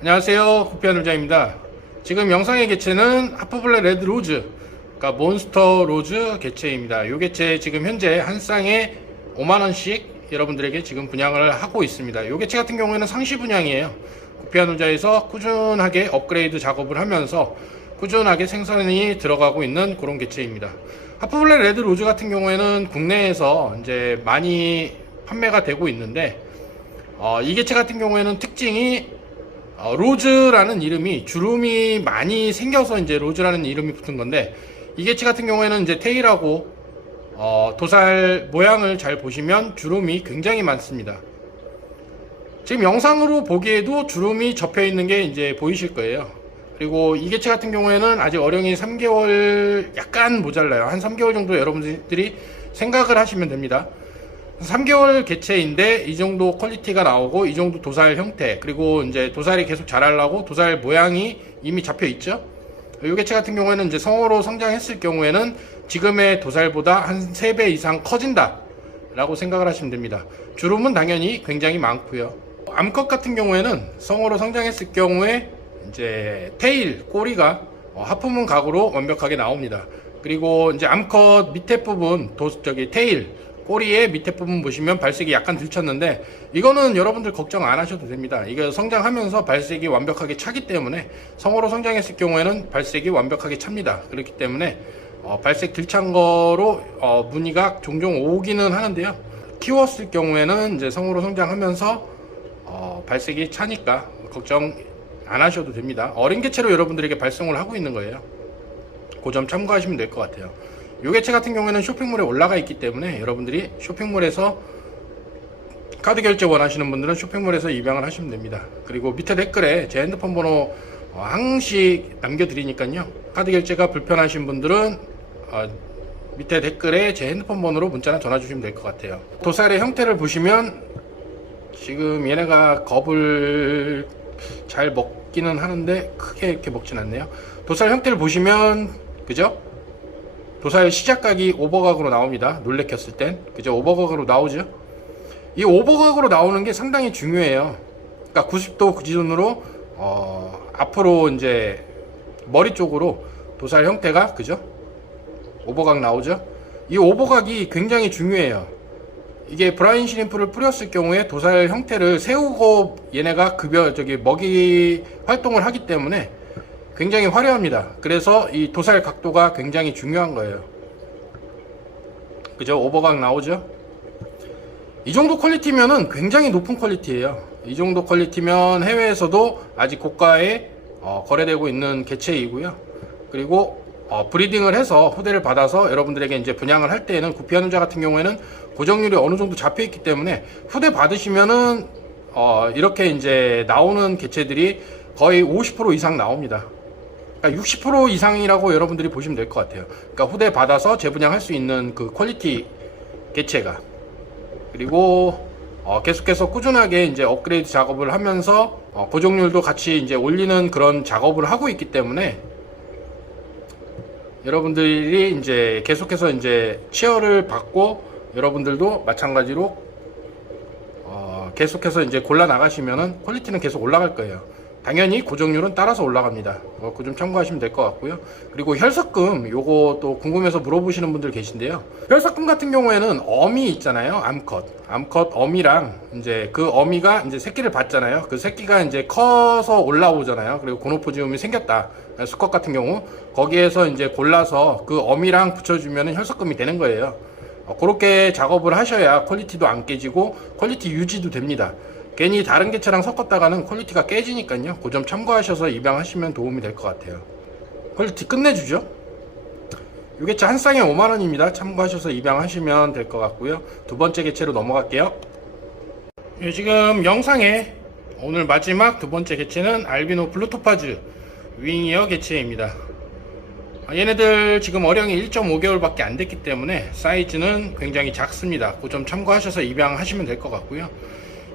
안녕하세요, 구피아놀자입니다. 지금 영상의 개체는 하프블랙 레드 로즈, 그러니까 몬스터 로즈 개체입니다. 이 개체 지금 현재 한 쌍에 5만원씩 여러분들에게 지금 분양을 하고 있습니다. 이 개체 같은 경우에는 상시 분양이에요. 구피아놀자에서 꾸준하게 업그레이드 작업을 하면서 꾸준하게 생산이 들어가고 있는 그런 개체입니다. 하프블랙 레드 로즈 같은 경우에는 국내에서 이제 많이 판매가 되고 있는데, 이 개체 같은 경우에는 특징이 로즈라는 이름이 주름이 많이 생겨서 이제 로즈라는 이름이 붙은 건데, 이 개체 같은 경우에는 이제 테일하고 도살 모양을 잘 보시면 주름이 굉장히 많습니다. 지금 영상으로 보기에도 주름이 접혀 있는 게 이제 보이실 거예요. 그리고 이 개체 같은 경우에는 아직 어령이 3개월 약간 모자라요. 한 3개월 정도 여러분들이 생각을 하시면 됩니다. 3개월 개체인데 이 정도 퀄리티가 나오고 이 정도 도살 형태, 그리고 이제 도살이 계속 자라려고 도살 모양이 이미 잡혀 있죠. 이 개체 같은 경우에는 이제 성어로 성장했을 경우에는 지금의 도살보다 한 3배 이상 커진다 라고 생각을 하시면 됩니다. 주름은 당연히 굉장히 많고요. 암컷 같은 경우에는 성어로 성장했을 경우에 이제 테일, 꼬리가 하프문 각으로 완벽하게 나옵니다. 그리고 이제 암컷 밑에 부분, 테일 꼬리의 밑에 부분 보시면 발색이 약간 들쳤는데, 이거는 여러분들 걱정 안 하셔도 됩니다. 이거 성장하면서 발색이 완벽하게 차기 때문에, 성어로 성장했을 경우에는 발색이 완벽하게 찹니다. 그렇기 때문에 발색 들찬 거로 무늬가 종종 오기는 하는데요, 키웠을 경우에는 이제 성어로 성장하면서 발색이 차니까 걱정 안 하셔도 됩니다. 어린 개체로 여러분들에게 발송을 하고 있는 거예요. 그 점 참고하시면 될 것 같아요. 이 개체 같은 경우에는 쇼핑몰에 올라가 있기 때문에 여러분들이 쇼핑몰에서 카드 결제 원하시는 분들은 쇼핑몰에서 입양을 하시면 됩니다. 그리고 밑에 댓글에 제 핸드폰 번호 항시 남겨드리니까요, 카드 결제가 불편하신 분들은 밑에 댓글에 제 핸드폰 번호로 문자나 전화 주시면 될 것 같아요. 도살의 형태를 보시면 지금 얘네가 겁을 잘 먹기는 하는데 크게 이렇게 먹진 않네요. 도살 형태를 보시면, 그죠? 도살 시작각이 오버각으로 나옵니다. 놀래켰을 땐, 그죠? 오버각으로 나오죠. 이 오버각으로 나오는 게 상당히 중요해요. 그러니까 90도 기준으로 앞으로 이제 머리 쪽으로 도살 형태가, 그죠? 오버각 나오죠. 이 오버각이 굉장히 중요해요. 이게 브라인 시림프를 뿌렸을 경우에 도살 형태를 세우고 얘네가 먹이 활동을 하기 때문에 굉장히 화려합니다. 그래서 이 도살 각도가 굉장히 중요한 거예요. 그죠? 오버각 나오죠? 이 정도 퀄리티면은 굉장히 높은 퀄리티예요. 이 정도 퀄리티면 해외에서도 아직 고가에 거래되고 있는 개체이고요. 그리고 브리딩을 해서 후대를 받아서 여러분들에게 이제 분양을 할 때에는, 구피아놀자 같은 경우에는 고정률이 어느 정도 잡혀 있기 때문에 후대 받으시면은 이렇게 이제 나오는 개체들이 거의 50% 이상 나옵니다. 그러니까 60% 이상이라고 여러분들이 보시면 될 것 같아요. 그러니까 후대 받아서 재분양할 수 있는 그 퀄리티 개체가. 그리고 계속해서 꾸준하게 이제 업그레이드 작업을 하면서 고정률도 같이 이제 올리는 그런 작업을 하고 있기 때문에 여러분들이 이제 계속해서 이제 치어를 받고, 여러분들도 마찬가지로 계속해서 이제 골라 나가시면은 퀄리티는 계속 올라갈 거예요. 당연히 고정률은 따라서 올라갑니다. 그 좀 참고하시면 될 것 같고요. 그리고 혈석금, 요거 또 궁금해서 물어보시는 분들 계신데요. 혈석금 같은 경우에는 어미 있잖아요. 암컷 어미랑 이제 그 어미가 이제 새끼를 받잖아요. 그 새끼가 이제 커서 올라오잖아요. 그리고 고노포지움이 생겼다. 수컷 같은 경우 거기에서 이제 골라서 그 어미랑 붙여주면 혈석금이 되는 거예요. 그렇게 작업을 하셔야 퀄리티도 안 깨지고 퀄리티 유지도 됩니다. 괜히 다른 개체랑 섞었다가는 퀄리티가 깨지니까요. 그 점 참고하셔서 입양하시면 도움이 될 것 같아요. 퀄리티 끝내주죠. 이 개체 한 쌍에 5만원입니다. 참고하셔서 입양하시면 될 것 같고요. 두 번째 개체로 넘어갈게요. 지금 영상에 오늘 마지막 두 번째 개체는 알비노 블루토파즈 윙이어 개체입니다. 얘네들 지금 어령이 1.5개월 밖에 안 됐기 때문에 사이즈는 굉장히 작습니다. 그 점 참고하셔서 입양하시면 될 것 같고요.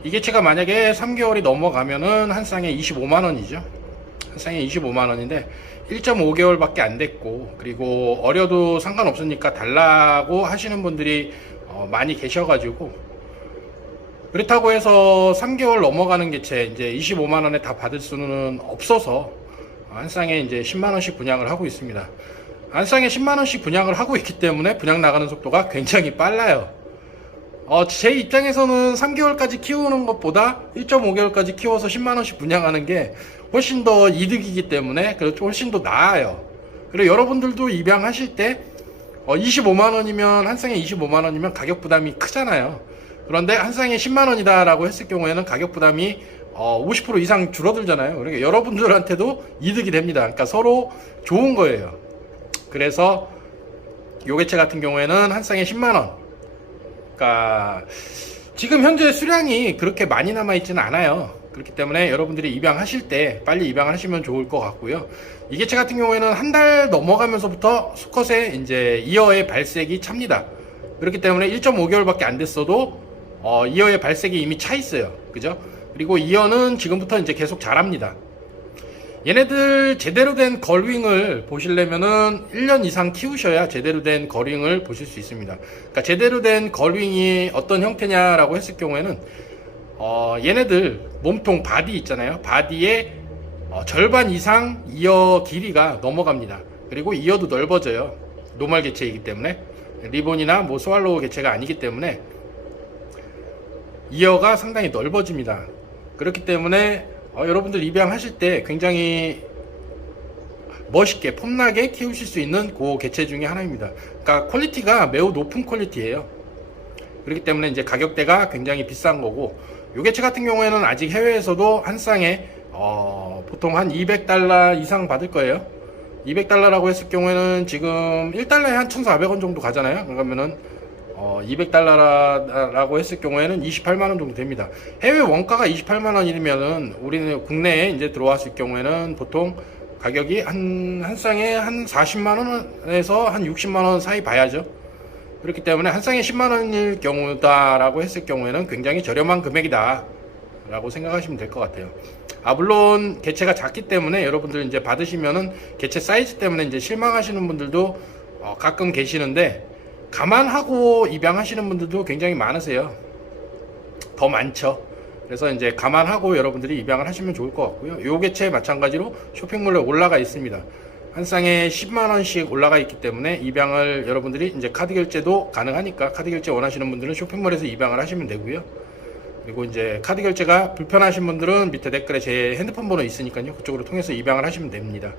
이 개체가 만약에 3개월이 넘어가면은 한 쌍에 25만원이죠. 한 쌍에 25만원인데 1.5개월 밖에 안 됐고, 그리고 어려도 상관없으니까 달라고 하시는 분들이 많이 계셔가지고 그렇다고 해서 3개월 넘어가는 개체 이제 25만원에 다 받을 수는 없어서 한 쌍에 이제 10만원씩 분양을 하고 있습니다. 한 쌍에 10만원씩 분양을 하고 있기 때문에 분양 나가는 속도가 굉장히 빨라요. 제 입장에서는 3개월까지 키우는 것보다 1.5개월까지 키워서 10만원씩 분양하는 게 훨씬 더 이득이기 때문에 훨씬 더 나아요. 그리고 여러분들도 입양하실 때 25만원이면 한 쌍에 25만원이면 가격 부담이 크잖아요. 그런데 한 쌍에 10만원이다 라고 했을 경우에는 가격 부담이 50% 이상 줄어들잖아요. 그러니까 여러분들한테도 이득이 됩니다. 그러니까 서로 좋은 거예요. 그래서 요 개체 같은 경우에는 한 쌍에 10만원. 그러니까 지금 현재 수량이 그렇게 많이 남아있지는 않아요. 그렇기 때문에 여러분들이 입양하실 때 빨리 입양을 하시면 좋을 것 같고요. 이 개체 같은 경우에는 한 달 넘어가면서부터 수컷에 이제 이어의 발색이 찹니다. 그렇기 때문에 1.5개월밖에 안 됐어도 이어의 발색이 이미 차 있어요. 그죠? 그리고 이어는 지금부터 이제 계속 자랍니다. 얘네들 제대로 된 걸윙을 보시려면은 1년 이상 키우셔야 제대로 된 걸윙을 보실 수 있습니다. 그러니까 제대로 된 걸윙이 어떤 형태냐라고 했을 경우에는 얘네들 몸통 바디 있잖아요. 바디의 절반 이상 이어 길이가 넘어갑니다. 그리고 이어도 넓어져요. 노멀 개체이기 때문에 리본이나 뭐 스왈로우 개체가 아니기 때문에 이어가 상당히 넓어집니다. 그렇기 때문에 여러분들 입양하실 때 굉장히 멋있게 폼나게 키우실 수 있는 그 개체 중에 하나입니다. 그러니까 퀄리티가 매우 높은 퀄리티예요. 그렇기 때문에 이제 가격대가 굉장히 비싼 거고, 요 개체 같은 경우에는 아직 해외에서도 한 쌍에 보통 한 200달러 이상 받을 거예요. 200달러라고 했을 경우에는 지금 1달러에 한 1,400원 정도 가잖아요. 그러면은 200달러라고 했을 경우에는 28만원 정도 됩니다. 해외 원가가 28만원이면은 우리는 국내에 이제 들어왔을 경우에는 보통 가격이 한 쌍에 한 40만원에서 한 60만원 사이 봐야죠. 그렇기 때문에 한 쌍에 10만원일 경우다라고 했을 경우에는 굉장히 저렴한 금액이다 라고 생각하시면 될 것 같아요. 물론 개체가 작기 때문에 여러분들 이제 받으시면은 개체 사이즈 때문에 이제 실망하시는 분들도 가끔 계시는데, 감안하고 입양하시는 분들도 굉장히 많으세요. 더 많죠. 그래서 이제 감안하고 여러분들이 입양을 하시면 좋을 것 같고요. 요 개체 마찬가지로 쇼핑몰에 올라가 있습니다. 한 쌍에 10만원씩 올라가 있기 때문에 입양을 여러분들이 이제 카드 결제도 가능하니까 카드 결제 원하시는 분들은 쇼핑몰에서 입양을 하시면 되고요. 그리고 이제 카드 결제가 불편하신 분들은 밑에 댓글에 제 핸드폰 번호 있으니까요. 그쪽으로 통해서 입양을 하시면 됩니다.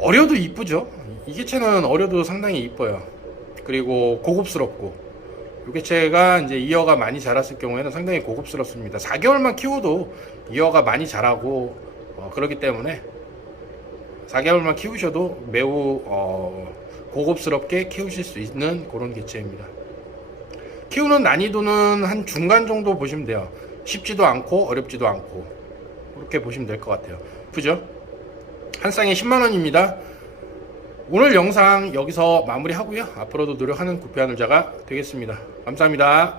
어려도 이쁘죠. 이 개체는 어려도 상당히 이뻐요. 그리고 고급스럽고, 이 개체가 이제 이어가 많이 자랐을 경우에는 상당히 고급스럽습니다. 4개월만 키워도 이어가 많이 자라고 그렇기 때문에 4개월만 키우셔도 매우 고급스럽게 키우실 수 있는 그런 개체입니다. 키우는 난이도는 한 중간 정도 보시면 돼요. 쉽지도 않고 어렵지도 않고 그렇게 보시면 될 것 같아요. 그죠? 한 쌍에 10만원입니다. 오늘 영상 여기서 마무리하고요. 앞으로도 노력하는 구피하늘자가 되겠습니다. 감사합니다.